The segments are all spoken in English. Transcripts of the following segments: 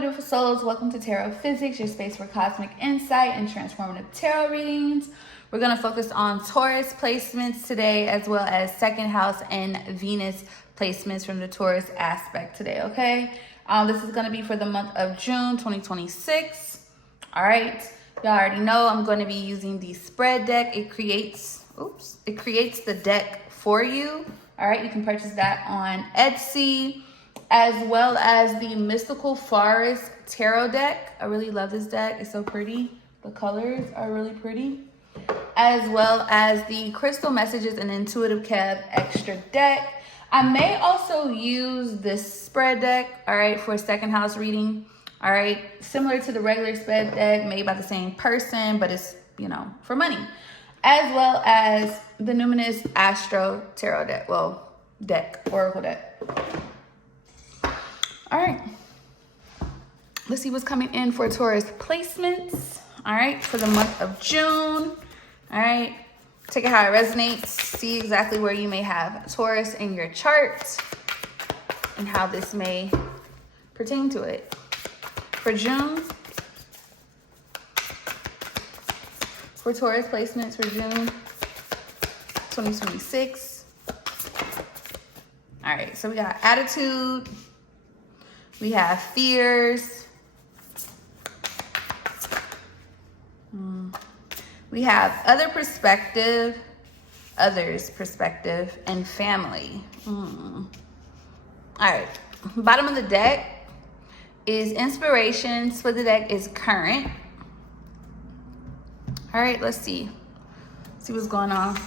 beautiful souls. Welcome to Tarot Physics, your space for cosmic insight and transformative tarot readings. We're going to focus on Taurus placements today, as well as second house and Venus placements from the Taurus aspect today, okay? This is going to be for the month of June 2026. All right. Y'all already know I'm going to be using the spread deck. It creates the deck for you. All right. You can purchase that on Etsy, as well as the Mystical Forest Tarot deck. I really love this deck. It's so pretty. The colors are really pretty. As well as the Crystal Messages and Intuitive Kev extra deck. I may also use this spread deck, all right, for a second house reading. All right, similar to the regular spread deck, made by the same person, but it's, for money. As well as the Numinous Astro Tarot deck. Well, Oracle deck. All right, let's see what's coming in for Taurus placements. All right, for the month of June. All right, take it how it resonates. See exactly where you may have Taurus in your chart and how this may pertain to it. For June, for Taurus placements for June 2026. All right, so we got attitude. We have fears. We have others' perspective, and family. All right, bottom of the deck is inspiration. Split the deck is current. All right, let's see what's going on.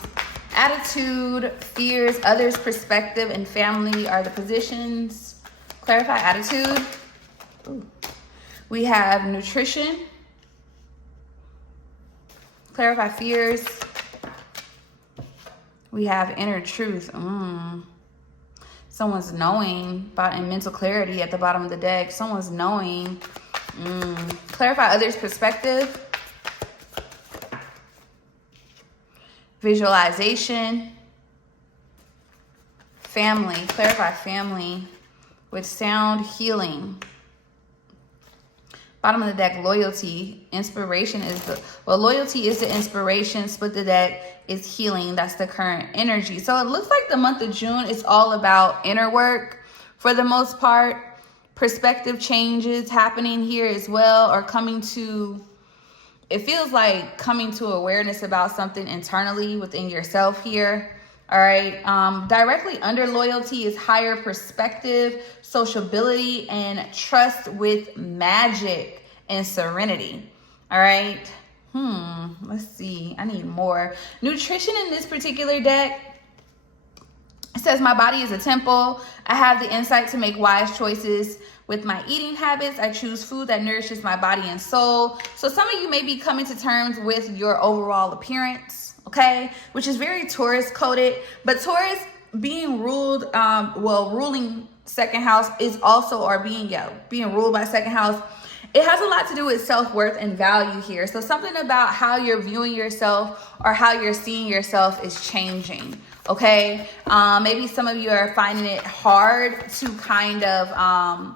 Attitude, fears, others' perspective, and family are the positions. Clarify attitude. Ooh. We have nutrition. Clarify fears. We have inner truth. Someone's knowing about and mental clarity at the bottom of the deck. Someone's knowing. Clarify others' perspective. Visualization. Family. Clarify family with sound healing. Bottom of the deck, loyalty. Inspiration is loyalty is the inspiration. Split the deck is healing. That's the current energy. So it looks like the month of June is all about inner work for the most part. Perspective changes happening here as well, or it feels like coming to awareness about something internally within yourself here. All right. Directly under loyalty is higher perspective, sociability, and trust with magic and serenity. All right. Let's see. I need more. Nutrition in this particular deck. It says, my body is a temple. I have the insight to make wise choices with my eating habits. I choose food that nourishes my body and soul. So some of you may be coming to terms with your overall appearance. Okay, which is very Taurus coded, but Taurus being ruled, ruling second house is also, or being ruled by second house. It has a lot to do with self-worth and value here. So something about how you're viewing yourself or how you're seeing yourself is changing. Okay, maybe some of you are finding it hard to kind of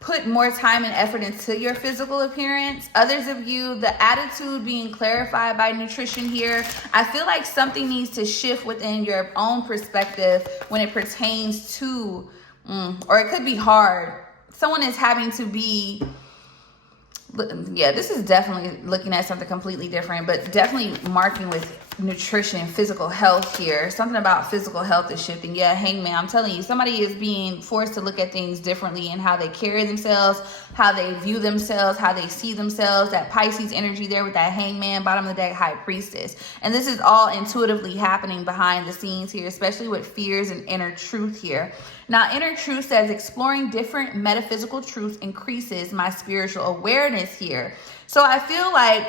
put more time and effort into your physical appearance. Others of you, the attitude being clarified by nutrition here. I feel like something needs to shift within your own perspective when it pertains to, or it could be hard. Someone is having to be, this is definitely looking at something completely different, but definitely marking with nutrition, physical health here. Something about physical health is shifting. Yeah, hangman, I'm telling you, somebody is being forced to look at things differently in how they carry themselves, how they view themselves, how they see themselves. That Pisces energy there with that hangman, bottom of the deck, high priestess. And this is all intuitively happening behind the scenes here, especially with fears and inner truth here. Now, inner truth says exploring different metaphysical truths increases my spiritual awareness here. So I feel like,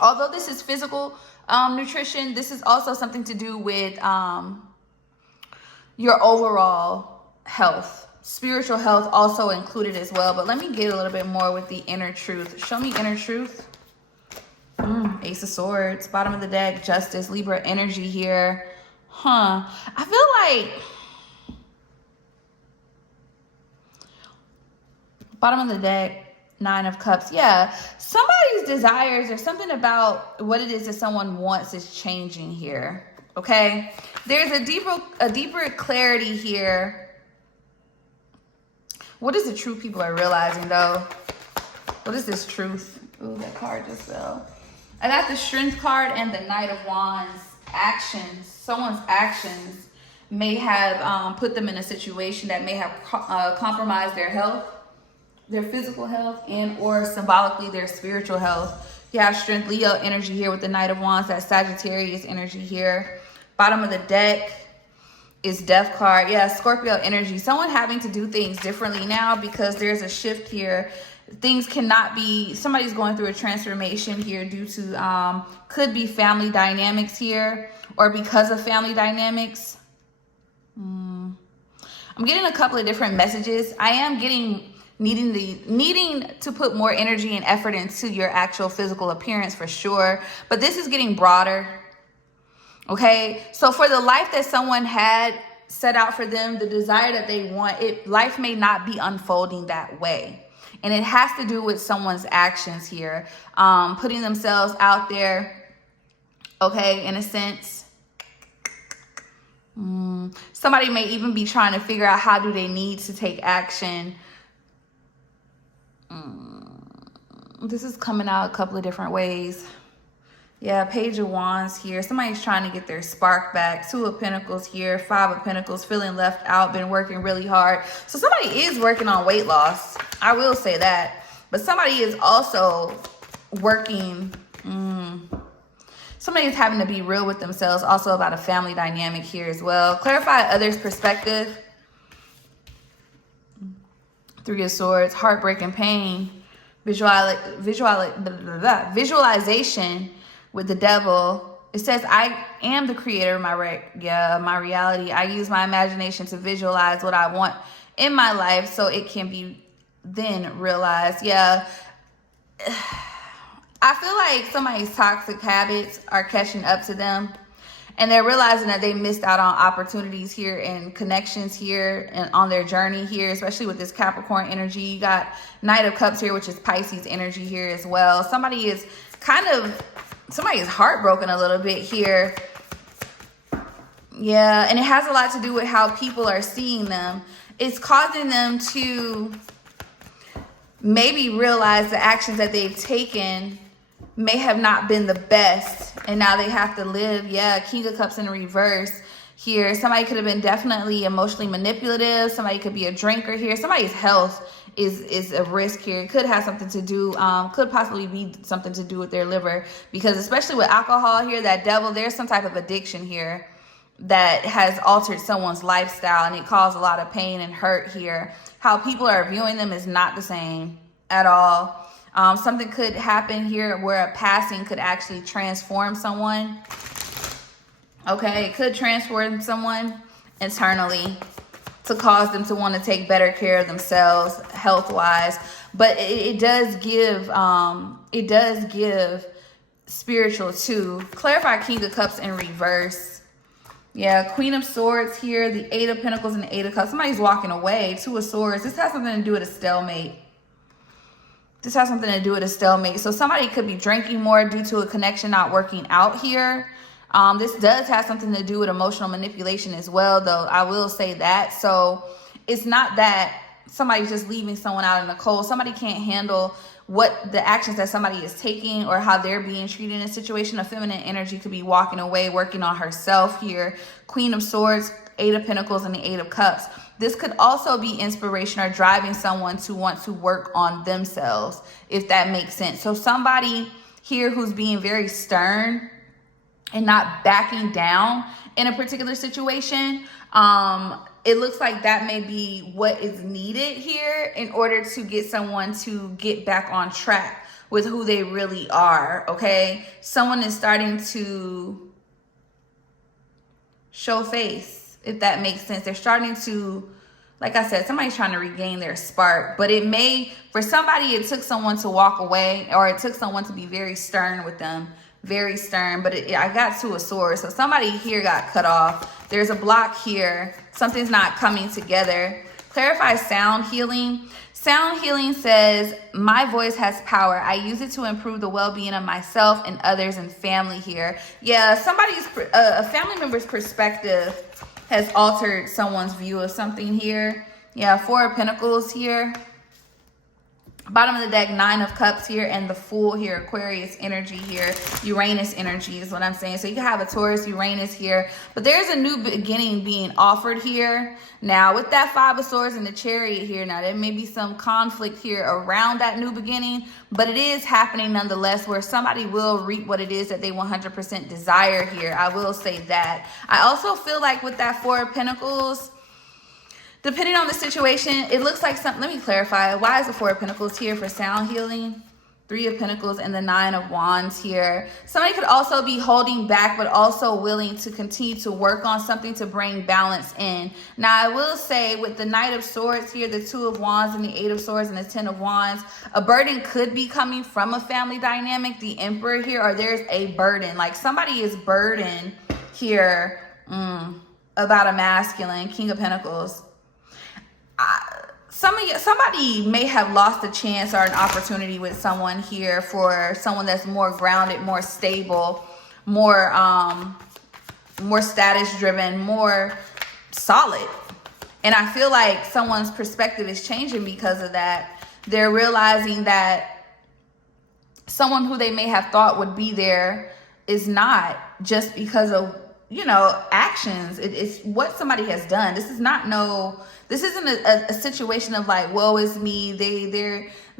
although this is physical nutrition, this is also something to do with your overall health. Spiritual health also included as well. But let me get a little bit more with the inner truth. Show me inner truth. Ace of Swords, bottom of the deck, Justice, Libra energy here. I feel like Bottom of the deck, 9 of Cups. Yeah, somebody's desires or something about what it is that someone wants is changing here. Okay, there's a deeper clarity here. What is the truth people are realizing though? What is this truth? Ooh, that card just fell. I got the Strength card and the Knight of Wands. Actions. Someone's actions may have put them in a situation that may have compromised their health, their physical health, and or symbolically their spiritual health. You have Strength, Leo energy here with the Knight of Wands. That Sagittarius energy here. Bottom of the deck is Death card. Yeah, Scorpio energy. Someone having to do things differently now because there's a shift here. Things cannot be, somebody's going through a transformation here due to, could be family dynamics here or because of family dynamics. I'm getting a couple of different messages. I am getting needing to put more energy and effort into your actual physical appearance for sure. But this is getting broader. Okay, so for the life that someone had set out for them, the desire that they want, life may not be unfolding that way. And it has to do with someone's actions here, putting themselves out there, okay, in a sense. Somebody may even be trying to figure out how do they need to take action. This is coming out a couple of different ways. Yeah, Page of Wands here. Somebody's trying to get their spark back. 2 of Pentacles here. 5 of Pentacles, feeling left out, been working really hard. So somebody is working on weight loss. I will say that. But somebody is also working. Somebody is having to be real with themselves. Also about a family dynamic here as well. Clarify others' perspective. 3 of Swords, heartbreak and pain. Visualization. With the Devil, it says, I am the creator of my reality. I use my imagination to visualize what I want in my life so it can be then realized. Yeah. I feel like somebody's toxic habits are catching up to them. And they're realizing that they missed out on opportunities here and connections here and on their journey here, especially with this Capricorn energy. You got Knight of Cups here, which is Pisces energy here as well. Somebody is heartbroken a little bit here. Yeah, and it has a lot to do with how people are seeing them. It's causing them to maybe realize the actions that they've taken may have not been the best. And now they have to live. Yeah, King of Cups in reverse here. Somebody could have been definitely emotionally manipulative. Somebody could be a drinker here. Somebody's health is a risk here. It could have something to do, could possibly be something to do with their liver, because especially with alcohol here, that Devil, there's some type of addiction here that has altered someone's lifestyle, and it caused a lot of pain and hurt here. How people are viewing them is not the same at all. Something could happen here where a passing could actually transform someone. Okay, it could transform someone internally to cause them to want to take better care of themselves health-wise. But it does give spiritual too. Clarify King of Cups in reverse. Yeah, Queen of Swords here, the 8 of Pentacles and the 8 of Cups. Somebody's walking away. 2 of Swords. This has something to do with a stalemate. So somebody could be drinking more due to a connection not working out here. This does have something to do with emotional manipulation as well, though. I will say that. So it's not that somebody's just leaving someone out in the cold. Somebody can't handle what the actions that somebody is taking or how they're being treated in a situation. A feminine energy could be walking away, working on herself here. Queen of Swords, 8 of Pentacles, and the 8 of Cups. This could also be inspiration or driving someone to want to work on themselves, if that makes sense. So somebody here who's being very stern and not backing down in a particular situation, it looks like that may be what is needed here in order to get someone to get back on track with who they really are, okay? Someone is starting to show face, if that makes sense. They're starting to, like I said, somebody's trying to regain their spark. But it may, for somebody, it took someone to walk away, or it took someone to be very stern with them. Very stern. But I got 2 of Swords. So somebody here got cut off. There's a block here. Something's not coming together. Clarify sound healing. Sound healing says, my voice has power. I use it to improve the well-being of myself and others and family here. Yeah, a family member's perspective has altered someone's view of something here. Yeah, Four of Pentacles here. Bottom of the deck, Nine of Cups here, and the Fool here, Aquarius energy here, Uranus energy is what I'm saying. So you can have a Taurus, Uranus here, but there's a new beginning being offered here. Now, with that Five of Swords and the Chariot here, now there may be some conflict here around that new beginning, but it is happening nonetheless, where somebody will reap what it is that they 100% desire here. I will say that. I also feel like with that Four of Pentacles, depending on the situation, it looks like something. Let me clarify. Why is the Four of Pentacles here for sound healing? Three of Pentacles and the Nine of Wands here. Somebody could also be holding back, but also willing to continue to work on something to bring balance in. Now, I will say with the Knight of Swords here, the Two of Wands and the Eight of Swords and the Ten of Wands, a burden could be coming from a family dynamic, the Emperor here, or there's a burden. Like somebody is burdened here about a masculine, King of Pentacles. Somebody may have lost a chance or an opportunity with someone here, for someone that's more grounded, more stable, more status driven, more solid. And I feel like someone's perspective is changing because of that. They're realizing that someone who they may have thought would be there is not, just because of, you know, actions. It's what somebody has done. This isn't a situation of like, woe is me,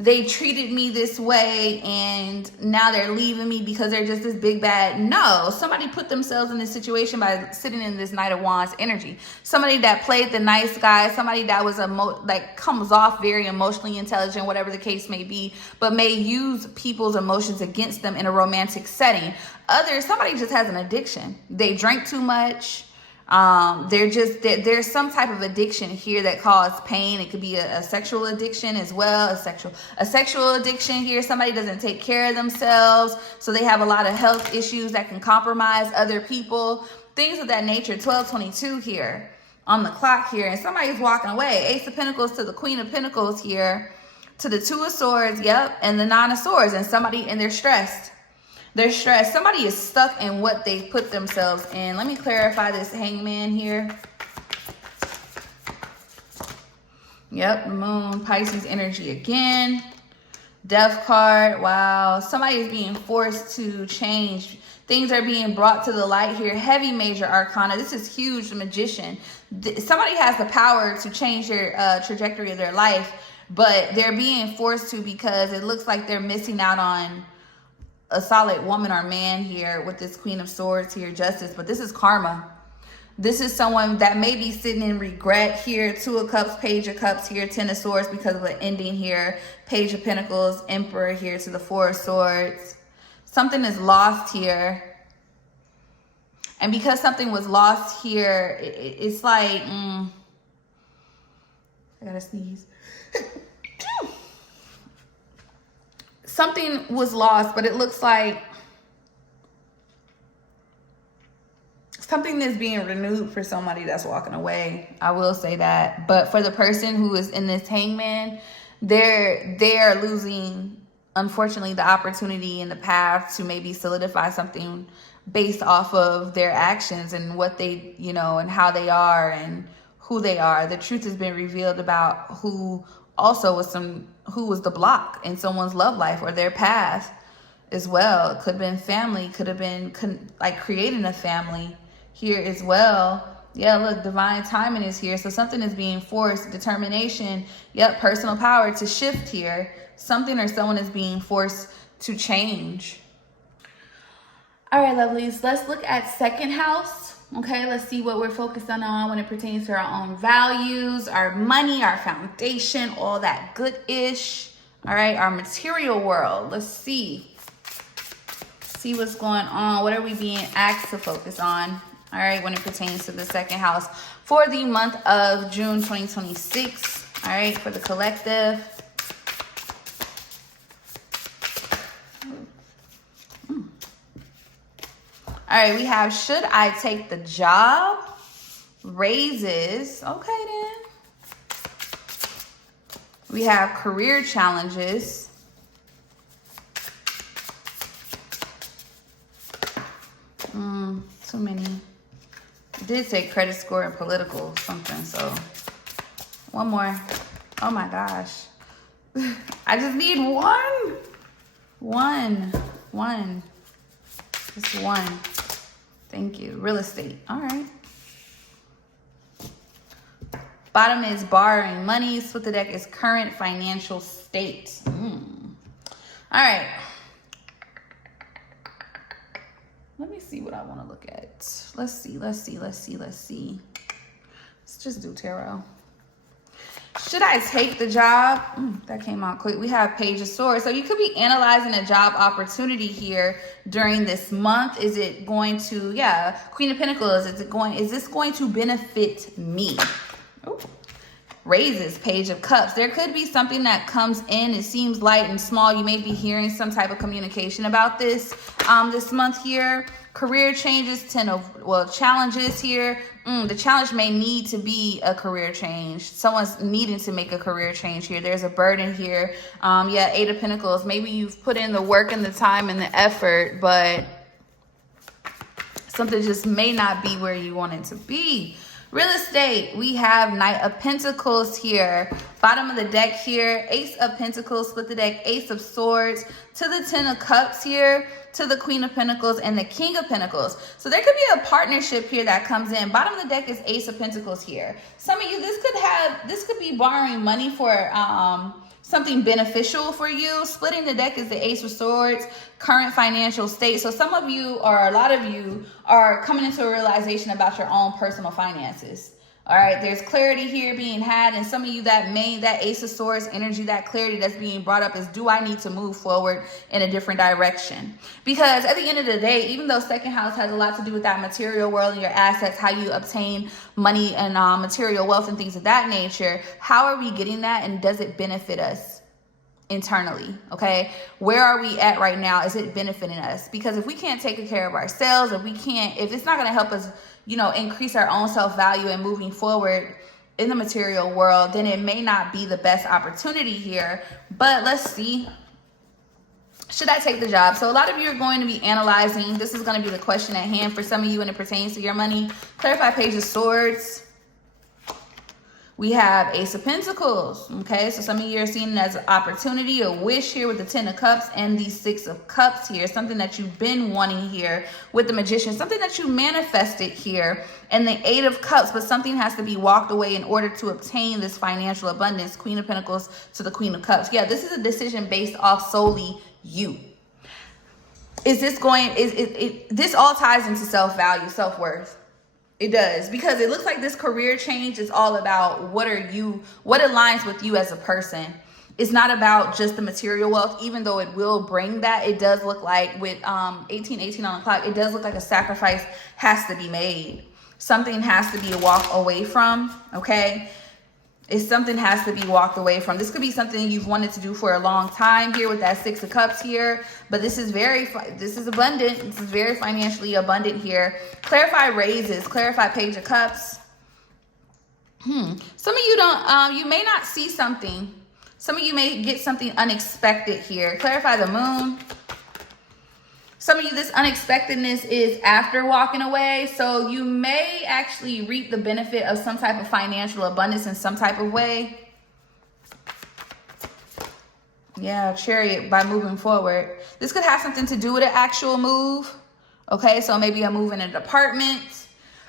they treated me this way and now they're leaving me because they're just this big bad. No, somebody put themselves in this situation by sitting in this Knight of Wands energy. Somebody that played the nice guy, somebody that was like comes off very emotionally intelligent, whatever the case may be, but may use people's emotions against them in a romantic setting. Somebody just has an addiction. They drank too much. There's some type of addiction here that causes pain. It could be a sexual addiction as well, a sexual addiction here. Somebody doesn't take care of themselves, so they have a lot of health issues that can compromise other people, things of that nature. 12:22 here on the clock here, and somebody's walking away. Ace of Pentacles to the Queen of Pentacles here, to the Two of Swords, yep, and the Nine of Swords, and they're stressed. They're stressed. Somebody is stuck in what they put themselves in. Let me clarify this Hangman here. Yep, Moon, Pisces energy again. Death card. Wow. Somebody is being forced to change. Things are being brought to the light here. Heavy major arcana. This is huge. The Magician. Somebody has the power to change their trajectory of their life, but they're being forced to because it looks like they're missing out on a solid woman or man here with this Queen of Swords here, Justice. But this is karma. This is someone that may be sitting in regret here. Two of Cups, Page of Cups here, Ten of Swords because of an ending here. Page of Pentacles, Emperor here to the Four of Swords. Something is lost here. And because something was lost here, it's like, I gotta sneeze. Something was lost, but it looks like something is being renewed for somebody that's walking away. I will say that. But for the person who is in this Hangman, they are losing, unfortunately, the opportunity in the path to maybe solidify something based off of their actions and what they, you know, and how they are and who they are. The truth has been revealed about who was the block in someone's love life or their path as well. It could have been family, could have been like creating a family here as well. Yeah, look, divine timing is here. So something is being forced, determination, yep, personal power to shift here. Something or someone is being forced to change. All right, lovelies, let's look at second house. Okay, let's see what we're focused on when it pertains to our own values, our money, our foundation, all that good-ish. All right, our material world. Let's see what's going on. What are we being asked to focus on? All right, when it pertains to the second house for the month of June 2026. All right, for the collective. All right, we have, should I take the job? Raises. Okay, then. We have career challenges. Too many. It did say credit score and political something, so one more. Oh my gosh. I just need one. One. Just one. Thank you. Real estate. All right. Bottom is borrowing money. Split the deck is current financial state. All right. Let me see what I want to look at. Let's see. Let's just do tarot. Should I take the job? That came out quick. We have Page of Swords. So you could be analyzing a job opportunity here during this month. Is it going to, Queen of Pentacles. Is this going to benefit me? Ooh. Raises, Page of Cups. There could be something that comes in. It seems light and small. You may be hearing some type of communication about this this month here. Career changes, challenges here. The challenge may need to be a career change. Someone's needing to make a career change here. There's a burden here. Eight of Pentacles. Maybe you've put in the work and the time and the effort, but something just may not be where you want it to be. Real estate, we have Knight of Pentacles here. Bottom of the deck here, Ace of Pentacles, split the deck, Ace of Swords, to the Ten of Cups here, to the Queen of Pentacles, and the King of Pentacles. So there could be a partnership here that comes in. Bottom of the deck is Ace of Pentacles here. Some of you, this could be borrowing money for something beneficial for you. Splitting the deck is the Ace of Swords, current financial state. So some of you, or a lot of you, are coming into a realization about your own personal finances. All right, there's clarity here being had, and some of you that Ace of Swords energy, that clarity that's being brought up is, do I need to move forward in a different direction? Because at the end of the day, even though second house has a lot to do with that material world and your assets, how you obtain money and material wealth and things of that nature, how are we getting that, and does it benefit us internally? Okay, where are we at right now? Is it benefiting us? Because if we can't take care of ourselves, if it's not going to help us, increase our own self-value and moving forward in the material world, then it may not be the best opportunity here. But let's see. Should I take the job? So a lot of you are going to be analyzing. This is going to be the question at hand for some of you when it pertains to your money. Clarify Page of Swords. We have Ace of Pentacles, okay? So some of you are seeing it as an opportunity, a wish here with the Ten of Cups and the Six of Cups here. Something that you've been wanting here with the Magician. Something that you manifested here and the Eight of Cups, but something has to be walked away in order to obtain this financial abundance. Queen of Pentacles to the Queen of Cups. Yeah, this is a decision based off solely you. Is this this all ties into self-value, self-worth. It does, because it looks like this career change is all about what aligns with you as a person. It's not about just the material wealth, even though it will bring that. It does look like with 1818 on the clock, it does look like a sacrifice has to be made. Something has to be walked away from, okay? Something has to be walked away from. This could be something you've wanted to do for a long time here with that Six of Cups here. But this is abundant. This is very financially abundant here. Clarify raises. Clarify Page of Cups. Some of you you may not see something. Some of you may get something unexpected here. Clarify the Moon. Some of you, this unexpectedness is after walking away. So you may actually reap the benefit of some type of financial abundance in some type of way. Yeah, Chariot, by moving forward. This could have something to do with an actual move. Okay, so maybe a move in an apartment,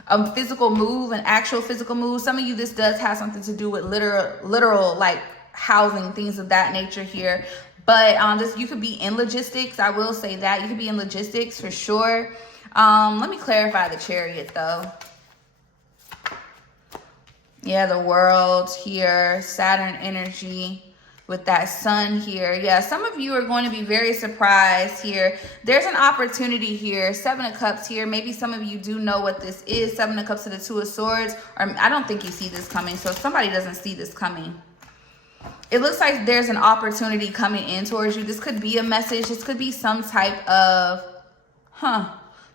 a physical move, an actual physical move. Some of you, this does have something to do with literal like housing, things of that nature here. But you could be in logistics. I will say that. You could be in logistics for sure. Let me clarify the Chariot, though. Yeah, the World here. Saturn energy with that Sun here. Yeah, some of you are going to be very surprised here. There's an opportunity here. Seven of Cups here. Maybe some of you do know what this is. Seven of Cups to the Two of Swords. Or I don't think you see this coming. So if somebody doesn't see this coming, it looks like there's an opportunity coming in towards you. This could be a message. This could be some type of,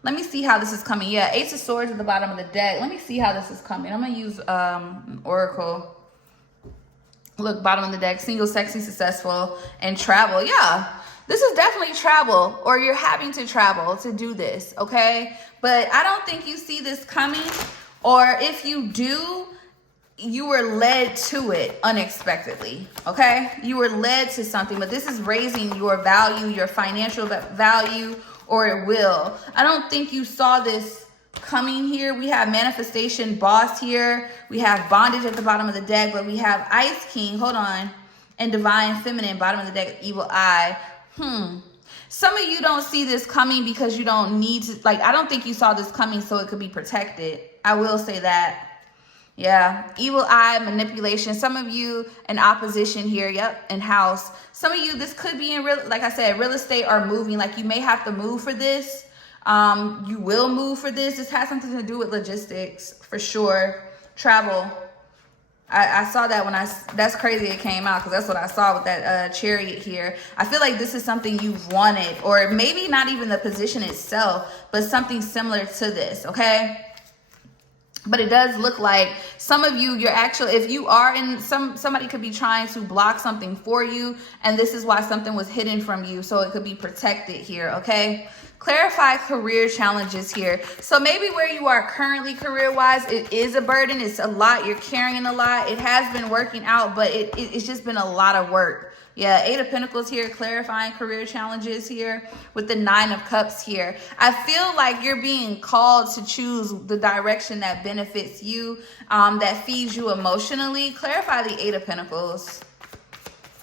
let me see how this is coming. Yeah, Ace of Swords at the bottom of the deck. Let me see how this is coming. I'm going to use Oracle. Look, bottom of the deck, single, sexy, successful, and travel. Yeah, this is definitely travel, or you're having to travel to do this, okay? But I don't think you see this coming, or if you do, you were led to it unexpectedly, okay? You were led to something, but this is raising your value, your financial value, or it will. I don't think you saw this coming here. We have manifestation boss here. We have bondage at the bottom of the deck, but we have ice king, hold on, and divine feminine, bottom of the deck, evil eye. Some of you don't see this coming because you don't need to, like, I don't think you saw this coming so it could be protected. I will say that. Yeah, evil eye, manipulation. Some of you in opposition here, yep, in house. Some of you, this could be in real, like I said, real estate or moving. Like you may have to move for this. You will move for this. This has something to do with logistics for sure. Travel. I saw that when that's crazy it came out, because that's what I saw with that chariot here. I feel like this is something you've wanted, or maybe not even the position itself, but something similar to this, okay? But it does look like some of you, if you are in somebody could be trying to block something for you, and this is why something was hidden from you, so it could be protected here, okay? Clarify career challenges here. So maybe where you are currently career-wise, it is a burden. It's a lot. You're carrying a lot. It has been working out, but it's just been a lot of work. Yeah, 8 of Pentacles here, clarifying career challenges here with the 9 of Cups here. I feel like you're being called to choose the direction that benefits you, that feeds you emotionally. Clarify the 8 of Pentacles.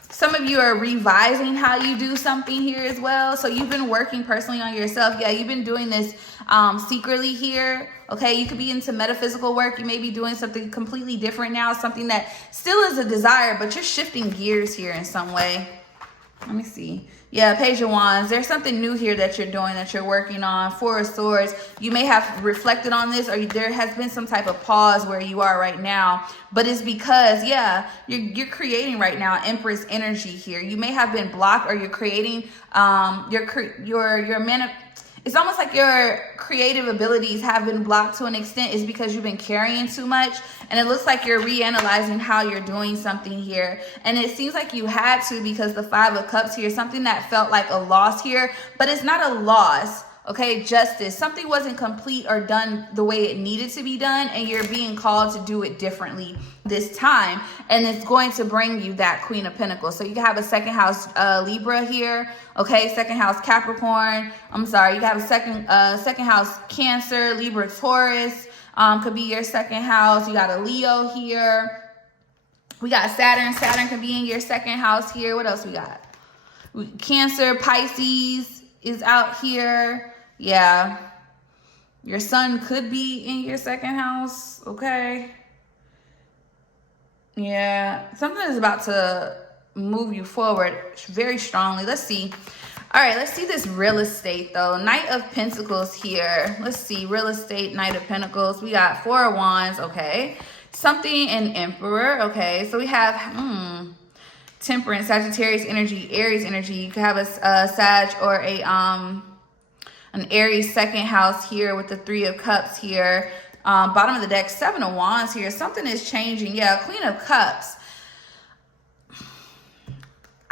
Some of you are revising how you do something here as well. So you've been working personally on yourself. Yeah, you've been doing this secretly here. Okay, you could be into metaphysical work. You may be doing something completely different now, something that still is a desire, but you're shifting gears here in some way. Let me see. Yeah, Page of Wands. There's something new here that you're doing, that you're working on. 4 of Swords. You may have reflected on this, or there has been some type of pause where you are right now. But it's because, yeah, you're creating right now Empress energy here. You may have been blocked, or you're creating it's almost like your creative abilities have been blocked to an extent. Is because you've been carrying too much, and it looks like you're reanalyzing how you're doing something here. And it seems like you had to, because the 5 of Cups here, something that felt like a loss here, but it's not a loss. Okay, justice. Something wasn't complete or done the way it needed to be done, and you're being called to do it differently this time. And it's going to bring you that Queen of Pentacles. So you can have a second house Libra here. Okay, second house Capricorn. I'm sorry, you can have a second house Cancer, Libra, Taurus. Could be your second house. You got a Leo here. We got Saturn. Saturn could be in your second house here. What else we got? Cancer, Pisces is out here. Yeah, your sun could be in your second house. Okay, yeah, something is about to move you forward very strongly. Let's see. All right, let's see this real estate though. Knight of Pentacles here. Let's see, real estate, Knight of Pentacles. We got 4 of Wands. Okay, something in Emperor. Okay, so we have Temperance, Sagittarius energy, Aries energy. You could have a Sag or an Aries second house here with the 3 of Cups here. Bottom of the deck, 7 of Wands here. Something is changing. Yeah, Queen of Cups.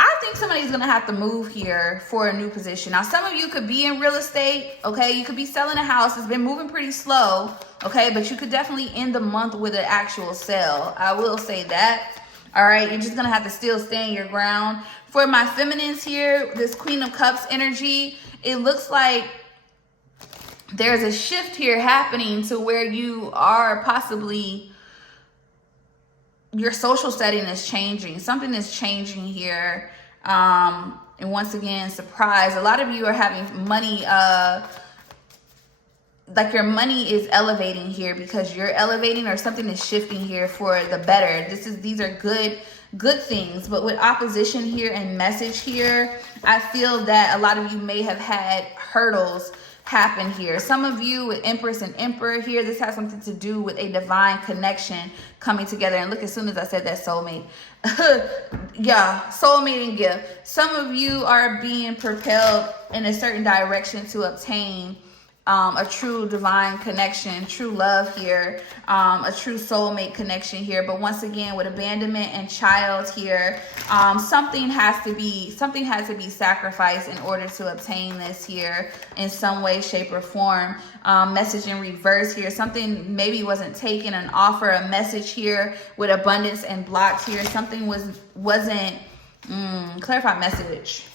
I think somebody's going to have to move here for a new position. Now, some of you could be in real estate. Okay, you could be selling a house. It's been moving pretty slow. Okay, but you could definitely end the month with an actual sale. I will say that. All right, you're just going to have to still stand your ground. For my feminines here, this Queen of Cups energy, it looks like there's a shift here happening to where you are possibly, your social setting is changing. Something is changing here. And once again, surprise. A lot of you are having money, like your money is elevating here because you're elevating, or something is shifting here for the better. These are good things. But with opposition here and message here, I feel that a lot of you may have had hurdles happen here. Some of you with Empress and Emperor here, this has something to do with a divine connection coming together. And look, as soon as I said that, soulmate. Yeah, soulmate and gift. Some of you are being propelled in a certain direction to obtain a true divine connection, true love here, a true soulmate connection here. But once again, with abandonment and child here, something has to be sacrificed in order to obtain this here in some way, shape, or form. Message in reverse here. Something maybe wasn't taken, an offer, a message here with abundance and blocked here. Something wasn't clarify message.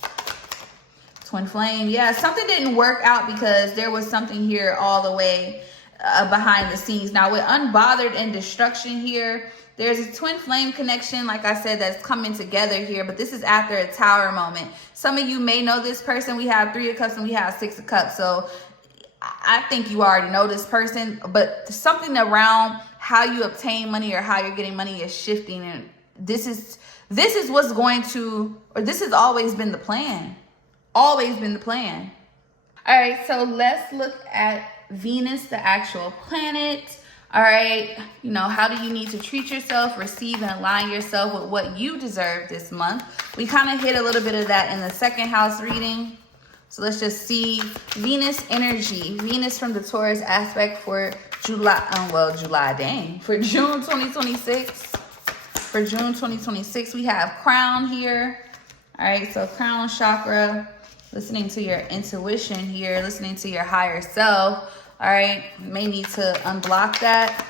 Twin flame. Yeah, something didn't work out because there was something here all the way behind the scenes. Now with unbothered and destruction here, there's a twin flame connection, like I said, that's coming together here, but this is after a tower moment. Some of you may know this person. We have 3 of Cups and we have 6 of Cups. So I think you already know this person, but something around how you obtain money or how you're getting money is shifting. And this is what's going to, or this has always been the plan. Always been the plan. All right, so let's look at Venus, the actual planet. All right, you know, how do you need to treat yourself, receive, and align yourself with what you deserve this month? We kind of hit a little bit of that in the second house reading. So let's just see Venus energy. Venus from the Taurus aspect for July, for June 2026. For June 2026, we have crown here. All right, so crown chakra, listening to your intuition here, listening to your higher self. All right, you may need to unblock that.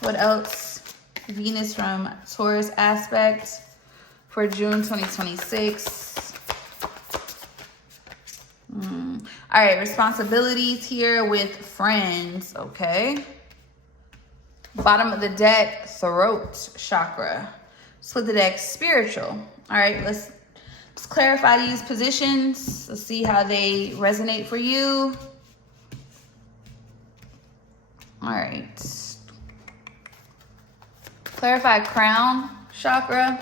What else? Venus from Taurus aspect for June 2026. All right, responsibilities here with friends, okay? Bottom of the deck, throat chakra. Split the deck, spiritual. All right, let's clarify these positions. Let's see how they resonate for you. All right. Clarify crown chakra.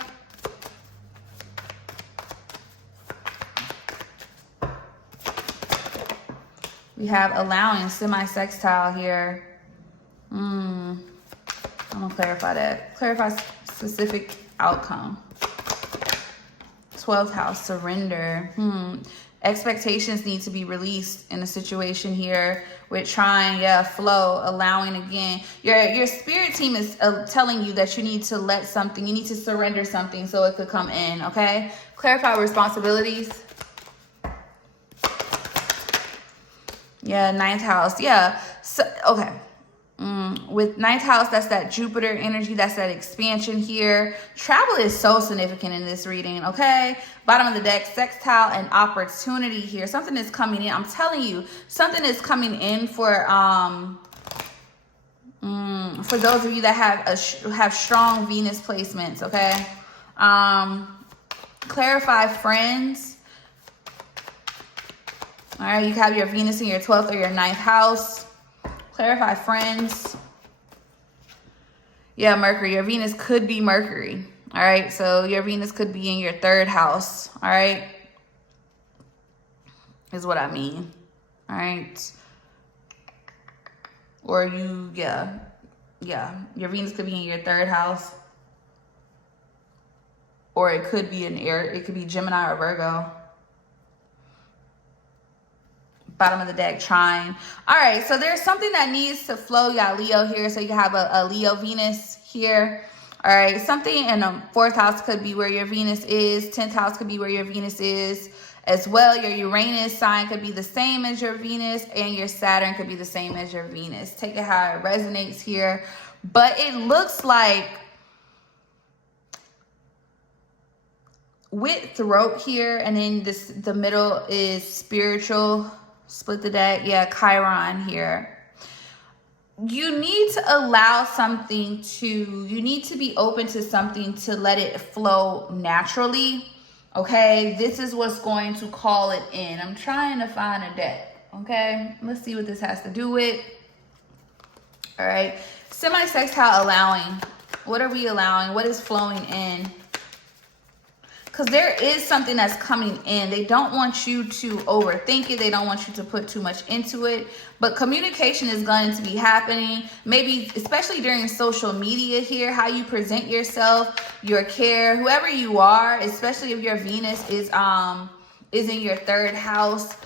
We have allowing, semi-sextile here. I'm gonna clarify that. Clarify specific outcome. 12th house, surrender. Expectations need to be released in a situation here with trying, flow, allowing again. Your spirit team is telling you that you need to let something, you need to surrender something so it could come in, okay? Clarify responsibilities. Yeah, 9th house. Yeah, so, okay. With 9th house, that's that Jupiter energy. That's that expansion here. Travel is so significant in this reading, okay? Bottom of the deck, sextile and opportunity here. Something is coming in. I'm telling you, something is coming in for those of you that have strong Venus placements, okay? Clarify friends. All right, you have your Venus in your 12th or your 9th house. Clarify friends. Yeah, Mercury. Your Venus could be Mercury. All right, so your Venus could be in your 3rd house. All right, is what I mean. All right. Or your Venus could be in your 3rd house. Or it could be an air. It could be Gemini or Virgo. Bottom of the deck, trine. All right, so there's something that needs to flow. You got Leo here, so you have a Leo Venus here. All right, something in the 4th house could be where your Venus is. 10th house could be where your Venus is as well. Your Uranus sign could be the same as your Venus, and your Saturn could be the same as your Venus. Take it how it resonates here. But it looks like with throat here, and then the middle is spiritual. Split the deck. Yeah, Chiron here. You need to allow something you need to be open to something to let it flow naturally. Okay, this is what's going to call it in. I'm trying to find a deck. Okay, let's see what this has to do with. All right, semi-sextile allowing. What are we allowing? What is flowing in? Because there is something that's coming in. They don't want you to overthink it. They don't want you to put too much into it. But communication is going to be happening. Maybe, especially during social media here, how you present yourself, your care, whoever you are, especially if your Venus is in your 3rd house.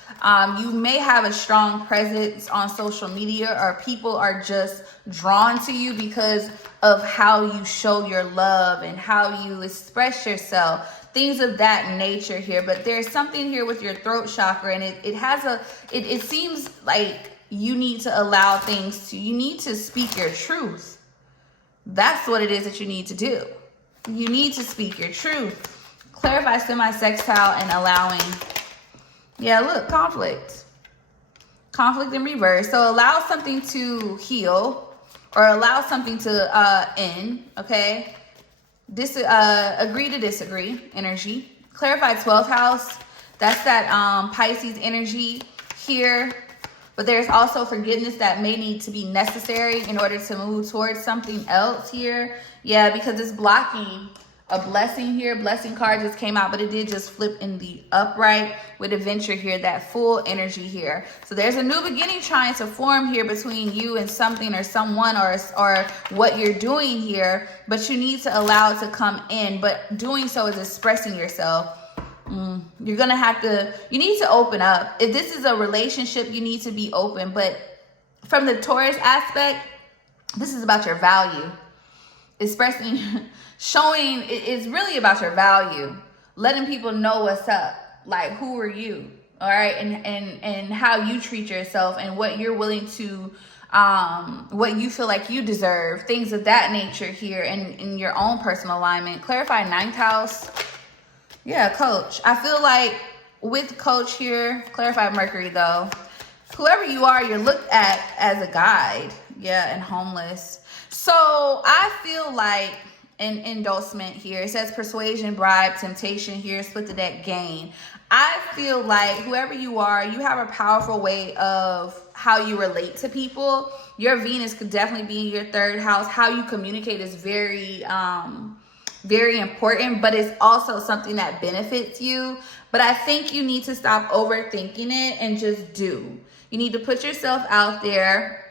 You may have a strong presence on social media, or people are just drawn to you because of how you show your love and how you express yourself, things of that nature here. But there's something here with your throat chakra, and it seems like you need to allow you need to speak your truth. That's what it is that you need to do. You need to speak your truth. Clarify semi-sextile and allowing. Yeah, look, conflict. Conflict in reverse. So allow something to heal or allow something to end, okay? Agree to disagree energy. Clarify 12th house. That's that Pisces energy here. But there's also forgiveness that may need to be necessary in order to move towards something else here. Yeah, because it's blocking a blessing here. Blessing card just came out, but it did just flip in the upright with adventure here, that full energy here. So there's a new beginning trying to form here between you and something or someone or what you're doing here, but you need to allow it to come in. But doing so is expressing yourself. You're going to have to, you need to open up. If this is a relationship, you need to be open. But from the Taurus aspect, this is about your value. Expressing, showing, it's really about your value. Letting people know what's up. Like, who are you? All right. And how you treat yourself and what you're willing to, what you feel like you deserve. Things of that nature here in your own personal alignment. Clarify 9th house. Yeah, coach. I feel like with coach here, clarify Mercury though. Whoever you are, you're looked at as a guide. Yeah, and homeless. So I feel like an endorsement here. It says persuasion, bribe, temptation here, split the deck, gain. I feel like whoever you are, you have a powerful way of how you relate to people. Your Venus could definitely be in your 3rd house. How you communicate is very important, but it's also something that benefits you. But I think you need to stop overthinking it and just do. You need to put yourself out there.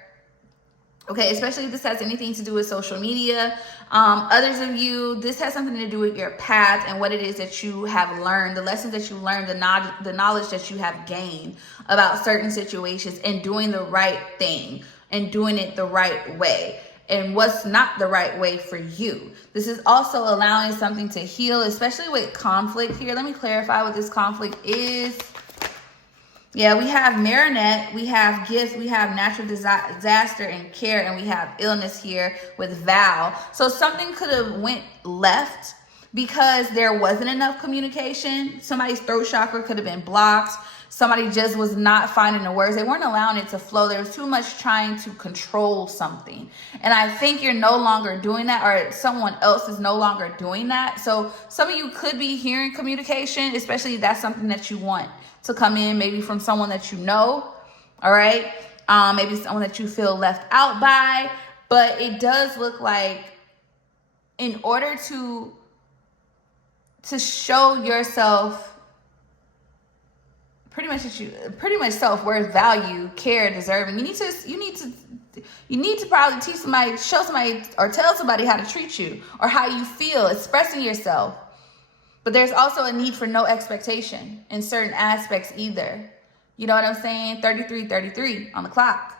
Okay, especially if this has anything to do with social media. Others of you, this has something to do with your path and what it is that you have learned, the lessons that you learned, the knowledge that you have gained about certain situations, and doing the right thing and doing it the right way. And what's not the right way for you. This is also allowing something to heal, especially with conflict here. Let me clarify what this conflict is. Yeah, we have Marinette, we have gifts, we have natural disaster and care, and we have illness here with Val. So something could have went left because there wasn't enough communication. Somebody's throat chakra could have been blocked. Somebody just was not finding the words. They weren't allowing it to flow. There was too much trying to control something. And I think you're no longer doing that, or someone else is no longer doing that. So some of you could be hearing communication, especially if that's something that you want to come in, maybe from someone that you know, all right? Maybe someone that you feel left out by. But it does look like in order to show yourself pretty much self-worth, value, care, deserving, you need to probably teach somebody, show somebody, or tell somebody how to treat you or how you feel, expressing yourself. But there's also a need for no expectation in certain aspects either. You know what I'm saying? 33 on the clock.